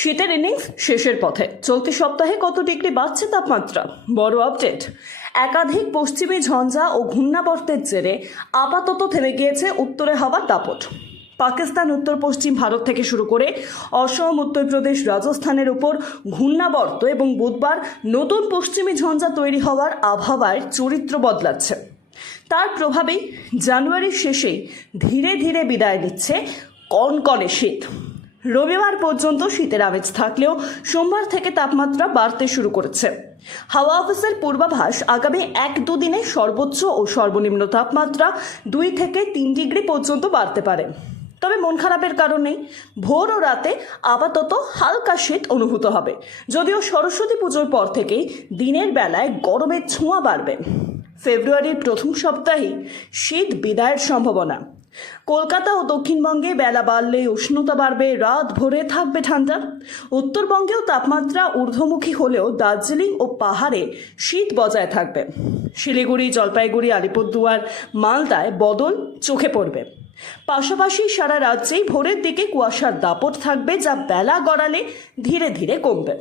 শীতের ইনিংস শেষের পথে। চলতি সপ্তাহে কত ডিগ্রি বাড়ছে তাপমাত্রা? বড় আপডেট। একাধিক পশ্চিমী ঝঞ্ঝা ও ঘূর্ণাবর্তের জেরে আপাতত থেমে গিয়েছে উত্তরে হাওয়ার দাপট। পাকিস্তান উত্তর পশ্চিম ভারত থেকে শুরু করে অসম, উত্তরপ্রদেশ, রাজস্থানের উপর ঘূর্ণাবর্ত এবং বুধবার নতুন পশ্চিমী ঝঞ্ঝা তৈরি হওয়ার আবহাওয়ার চরিত্র বদলাচ্ছে। তার প্রভাবেই জানুয়ারির শেষে ধীরে ধীরে বিদায় দিচ্ছে কনকনে শীত। রবিবার পর্যন্ত শীতের আমেজ থাকলেও সোমবার থেকে তাপমাত্রা বাড়তে শুরু করেছে। হাওয়া অফিসের পূর্বাভাস, আগামী এক দুদিনে সর্বোচ্চ ও সর্বনিম্ন তাপমাত্রা দুই থেকে তিন ডিগ্রি পর্যন্ত বাড়তে পারে। তবে মন খারাপের কারণ ভোর ও রাতে আপাতত হালকা শীত অনুভূত হবে। যদিও সরস্বতী পুজোর পর থেকেই দিনের বেলায় গরমের ছোঁয়া বাড়বে। ফেব্রুয়ারির প্রথম সপ্তাহেই শীত বিদায়ের সম্ভাবনা। কলকাতা ও দক্ষিণবঙ্গে বেলা বাড়লে উষ্ণতা বাড়বে, রাত ভোরে থাকবে ঠান্ডা। উত্তরবঙ্গেও তাপমাত্রা ঊর্ধ্বমুখী হলেও দার্জিলিং ও পাহাড়ে শীত বজায় থাকবে। শিলিগুড়ি, জলপাইগুড়ি, আলিপুরদুয়ার, মালদায় বদল চোখে পড়বে। পাশাপাশি সারা রাজ্যেই ভোরের দিকে কুয়াশার দাপট থাকবে, যা বেলা গড়ালে ধীরে ধীরে কমবে।